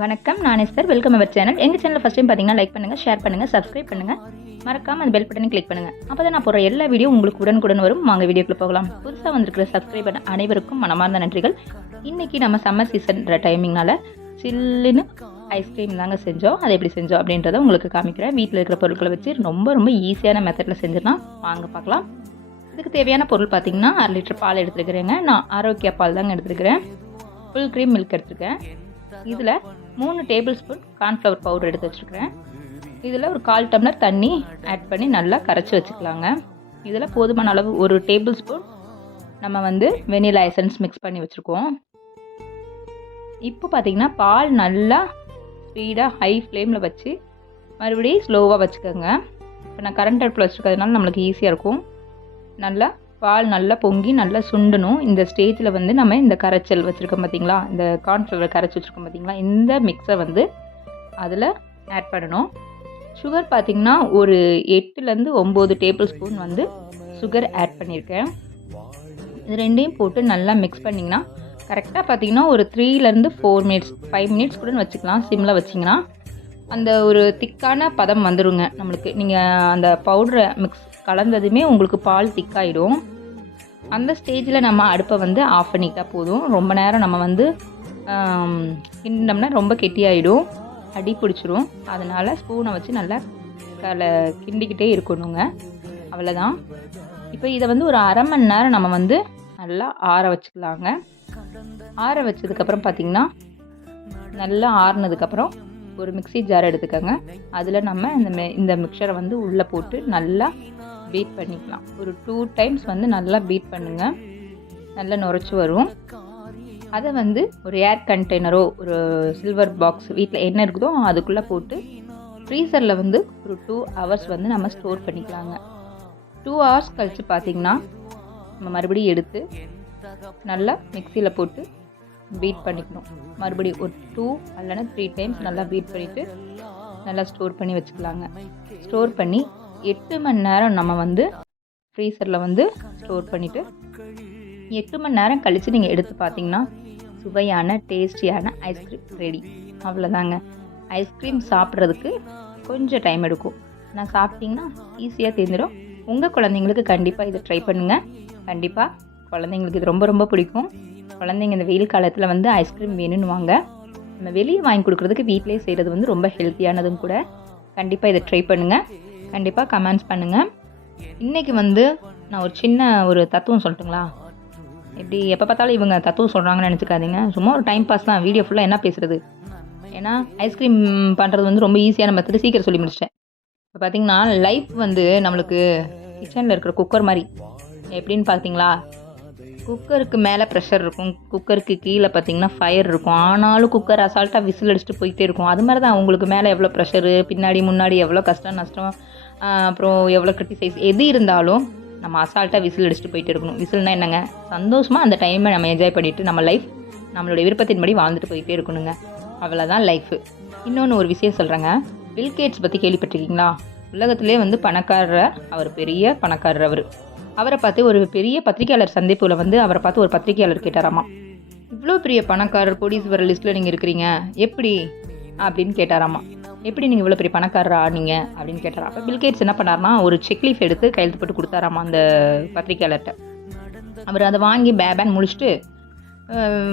வணக்கம், நான் Esther. Welcome அவர் channel. எங்கள் சேனலில் ஃபஸ்ட் டைம் பார்த்தீங்கன்னா லைக் பண்ணுங்கள், ஷேர் பண்ணுங்கள், சப்ஸ்கிரைப் பண்ணுங்கள். மறக்காமல் அந்த பெல் பட்டனை கிளிக் பண்ணுங்கள். அப்போ தான் நான் போடுற எல்லா வீடியோ உங்களுக்கு உடனுக்குடன் வரும். வாங்க வீடியோக்குள்ள போகலாம். புதுசாக வந்திருக்கிற சப்ஸ்கிரைபர் அனைவருக்கும் மனமார்ந்த நன்றிகள். இன்றைக்கி நம்ம சம்மர் சீசன்ற டைமிங்னால சில்லுன்னு ஐஸ்கிரீம் தாங்க செஞ்சோம். அதை எப்படி செஞ்சோம் அப்படின்றத உங்களுக்கு காமிக்கிறேன். வீட்டில் இருக்கிற பொருட்களை வச்சு ரொம்ப ஈஸியான மெத்தடில் செஞ்சிடலாம். வாங்க பார்க்கலாம். இதுக்கு தேவையான பொருள் பார்த்தீங்கன்னா 1/2 லிட்டர் பால் எடுத்துருக்கிறேங்க. நான் ஆரோக்கிய பால் தாங்க எடுத்துருக்கிறேன். ஃபுல் க்ரீம் மில்க் எடுத்துருக்கேன். இதில் 3 டேபிள் ஸ்பூன் கார்ன்ஃப்ளவர் பவுடர் எடுத்து வச்சுருக்கிறேன். இதில் ஒரு 1/4 டம்ளர் தண்ணி ஆட் பண்ணி நல்லா கரைச்சி வச்சுக்கலாங்க. இதில் போதுமான அளவு 1 டேபிள் ஸ்பூன் நம்ம வெனிலா எசன்ஸ் மிக்ஸ் பண்ணி வச்சுருக்கோம். இப்போ பார்த்திங்கன்னா பால் நல்லா ஸ்பீடாக ஹை ஃப்ளேமில் வச்சு மறுபடியும் ஸ்லோவாக வச்சுக்கோங்க. இப்போ நான் கரண்ட் அடுப்பில் வச்சுருக்கிறதுனால நம்மளுக்கு ஈஸியாக இருக்கும். நல்லா பால் நல்லா பொங்கி நல்லா சுண்டணும். இந்த ஸ்டேஜில் நம்ம இந்த கரைச்சல் வச்சுருக்கோம் பார்த்திங்களா, இந்த கார்ன்ஃப்ளவர் கரைச்சி வச்சுருக்கோம் பார்த்திங்களா, இந்த மிக்ஸை அதில் ஆட் பண்ணணும். சுகர் பார்த்திங்கன்னா ஒரு 8லேருந்து 9 டேபிள் ஸ்பூன் சுகர் ஆட் பண்ணியிருக்கேன். இது ரெண்டையும் போட்டு நல்லா மிக்ஸ் பண்ணிங்கன்னா கரெக்டாக பார்த்திங்கன்னா ஒரு 3லேருந்து 4 மினிட்ஸ் 5 மினிட்ஸ் கூட வச்சுக்கலாம். சிம்மில் வச்சிங்கன்னா அந்த ஒரு திக்கான பதம் வந்துடுங்க நம்மளுக்கு. நீங்கள் அந்த பவுடரை மிக்ஸ் கலந்ததுமே உங்களுக்கு பால் திக்காயிடும். அந்த ஸ்டேஜில் நம்ம அடுப்பை ஆஃப் பண்ணிக்கிட்டால் போதும். ரொம்ப நேரம் நம்ம கிண்டோம்னா ரொம்ப கெட்டியாயிடும், அடி பிடிச்சிரும். அதனால் ஸ்பூனை வச்சு நல்லா கிண்டிக்கிட்டே இருக்கணுங்க. அவ்வளோதான். இப்போ இதை ஒரு 1/2 மணி நேரம் நம்ம நல்லா ஆற வச்சுக்கலாங்க. ஆற வச்சதுக்கப்புறம் பார்த்திங்கன்னா நல்லா ஆறுனதுக்கப்புறம் ஒரு மிக்ஸி ஜார் எடுத்துக்கோங்க. அதில் நம்ம இந்த மிக்சரை உள்ளே போட்டு நல்லா பீட் பண்ணிக்கலாம். ஒரு 2 டைம்ஸ் நல்லா பீட் பண்ணுங்கள். நல்லா நுரைச்சி வரும். அதை ஒரு ஏர் கண்டெய்னரோ ஒரு சில்வர் பாக்ஸ் வீட்டில் என்ன இருக்குதோ அதுக்குள்ளே போட்டு ஃப்ரீசரில் ஒரு 2 ஹவர்ஸ் நம்ம ஸ்டோர் பண்ணிக்கலாங்க. 2 ஹவர்ஸ் கழித்து பார்த்திங்கன்னா நம்ம மறுபடியும் எடுத்து நல்லா மிக்சியில் போட்டு பீட் பண்ணிக்கணும். மறுபடியும் ஒரு 2 இல்லைன்னா 3 டைம்ஸ் நல்லா பீட் பண்ணிவிட்டு நல்லா ஸ்டோர் பண்ணி வச்சுக்கலாங்க. ஸ்டோர் பண்ணி 8 மணி நேரம் நம்ம ஃப்ரீசரில் ஸ்டோர் பண்ணிவிட்டு 8 மணி நேரம் கழித்து நீங்கள் எடுத்து பார்த்தீங்கன்னா சுவையான டேஸ்டியான ஐஸ்கிரீம் ரெடி. அவ்வளோதாங்க. ஐஸ்கிரீம் சாப்பிட்றதுக்கு கொஞ்சம் டைம் எடுக்கும். நான் சாப்பிட்டிங்கன்னா ஈஸியாக தெரிஞ்சிடும். உங்கள் குழந்தைங்களுக்கு கண்டிப்பாக இதை ட்ரை பண்ணுங்கள். கண்டிப்பாக குழந்தைங்களுக்கு இது ரொம்ப பிடிக்கும். குழந்தைங்க இந்த வெயில் காலத்தில் ஐஸ்கிரீம் வேணும்னு வாங்க. நம்ம வெளியே வாங்கி கொடுக்குறதுக்கு வீட்டிலே செய்கிறது ரொம்ப ஹெல்த்தியானதும் கூட. கண்டிப்பாக இதை ட்ரை பண்ணுங்கள். கண்டிப்பாக கமெண்ட்ஸ் பண்ணுங்கள். இன்றைக்கி நான் ஒரு சின்ன ஒரு தத்துவம் சொல்லட்டுங்களா? எப்படி எப்போ பார்த்தாலும் இவங்க தத்துவம் சொல்கிறாங்கன்னு நினச்சிக்காதீங்க. சும்மா ஒரு டைம் பாஸ் தான். வீடியோ ஃபுல்லாக என்ன பேசுகிறது? ஏன்னா ஐஸ்கிரீம் பண்ணுறது ரொம்ப ஈஸியான மெத்தடு சீக்கிரம் சொல்லி முடிச்சிட்டேன். இப்போ பார்த்திங்கன்னா லைஃப் நம்மளுக்கு கிச்சனில் இருக்கிற குக்கர் மாதிரி. எப்படின்னு பார்த்தீங்களா, குக்கருக்கு மேலே ப்ரெஷர் இருக்கும், குக்கருக்கு கீழே பார்த்திங்கன்னா ஃபயர் இருக்கும். ஆனாலும் குக்கர் அசால்ட்டாக விசில் அடிச்சுட்டு போயிட்டே இருக்கும். அது மாதிரி தான் உங்களுக்கு மேலே எவ்வளோ ப்ரெஷரு, பின்னாடி முன்னாடி எவ்வளோ கஷ்டம் நஷ்டம், அப்புறம் எவ்வளோ கிரிட்டிசைஸ் எது இருந்தாலும் நம்ம அசால்ட்டாக விசில் அடிச்சுட்டு போயிட்டே இருக்கணும். விசில்னால் என்னங்க, சந்தோஷமாக அந்த டைமை நம்ம என்ஜாய் பண்ணிவிட்டு நம்ம லைஃப் நம்மளுடைய விருப்பத்தின்படி வாழ்ந்துட்டு போயிட்டே இருக்கணுங்க. அவ்வளோதான் லைஃபு. இன்னொன்று ஒரு விஷயம் சொல்கிறேங்க. பில் கேட்ஸ் பற்றி கேள்விப்பட்டிருக்கீங்களா? உலகத்திலே பணக்காரர், அவர் பெரிய பணக்காரர். அவரை பார்த்து ஒரு பெரிய பத்திரிகையாளர் சந்திப்பில் அவரை பார்த்து ஒரு பத்திரிகையாளர் கேட்டாராமா, இவ்வளோ பெரிய பணக்காரர் கோடீஸ்வரர் லிஸ்ட்டில் நீங்கள் இருக்கிறீங்க எப்படி அப்படின்னு கேட்டாராமா. எப்படி நீங்கள் இவ்வளோ பெரிய பணக்காரரா நீங்கள் அப்படின்னு கேட்டாரா. அப்போ பில்கேட்ஸ் என்ன பண்ணார்னா ஒரு செக்லீஃப் எடுத்து கையெழுத்து போட்டு கொடுத்தாராமா அந்த பத்திரிகையாளர்கிட்ட. அவர் அதை வாங்கி பேன் முடிச்சுட்டு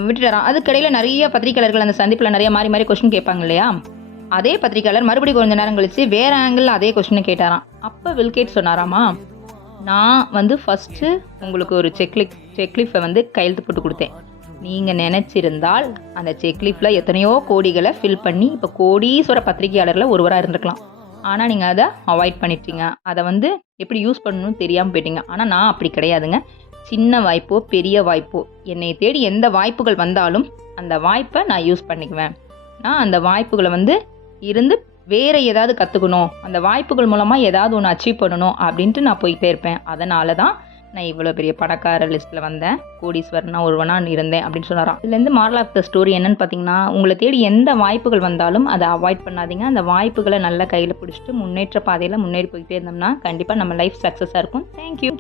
விட்டுட்டாராம். அதுக்கடையில் நிறைய பத்திரிகையாளர்கள் அந்த சந்திப்பில் நிறைய மாறி கொஸ்டின் கேட்பாங்க இல்லையா? அதே பத்திரிகையாளர் மறுபடியும் கொஞ்சம் நேரம் கழிச்சு வேறு ஆங்கிள் அதே கொஸ்டினை கேட்டாராம். அப்போ பில்கேட்ஸ் சொன்னாராமா, நான் ஃபஸ்ட்டு உங்களுக்கு ஒரு செக்லீஃபை கையெழுத்து போட்டு கொடுத்தேன். நீங்கள் நினச்சிருந்தால் அந்த செக்லீஃபில் எத்தனையோ கோடிகளை ஃபில் பண்ணி இப்போ கோடீஸ்வர பத்திரிகையாளரில் ஒருவராக இருந்திருக்கலாம். ஆனால் நீங்கள் அதை அவாய்ட் பண்ணிட்டீங்க. அதை எப்படி யூஸ் பண்ணணும்னு தெரியாமல் போயிட்டீங்க. ஆனால் நான் அப்படி கிடையாதுங்க. சின்ன வாய்ப்போ பெரிய வாய்ப்போ என்னை தேடி எந்த வாய்ப்புகள் வந்தாலும் அந்த வாய்ப்பை நான் யூஸ் பண்ணிக்குவேன். நான் அந்த வாய்ப்புகளை இருந்து வேறு ஏதாவது கற்றுக்கணும், அந்த வாய்ப்புகள் மூலமாக ஏதாவது ஒன்று அச்சீவ் பண்ணணும் அப்படின்ட்டு நான் போயிட்டே இருப்பேன். அதனால தான் நான் இவ்வளோ பெரிய பணக்கார லிஸ்ட்டில் வந்தேன், கோடீஸ்வரனா ஒருவனாக இருந்தேன் அப்படின்னு சொன்னாராம். இதுலேருந்து மாரல் ஆஃப் த ஸ்டோரி என்னன்னு பார்த்தீங்கன்னா, உங்களை தேடி எந்த வாய்ப்புகள் வந்தாலும் அதை அவாய்ட் பண்ணாதீங்க. அந்த வாய்ப்புகளை நல்லா கையில் பிடிச்சிட்டு முன்னேற்ற பாதையில் முன்னேறி போயிட்டே இருந்தோம்னா கண்டிப்பாக நம்ம லைஃப் சக்ஸஸாக இருக்கும். தேங்க்யூ.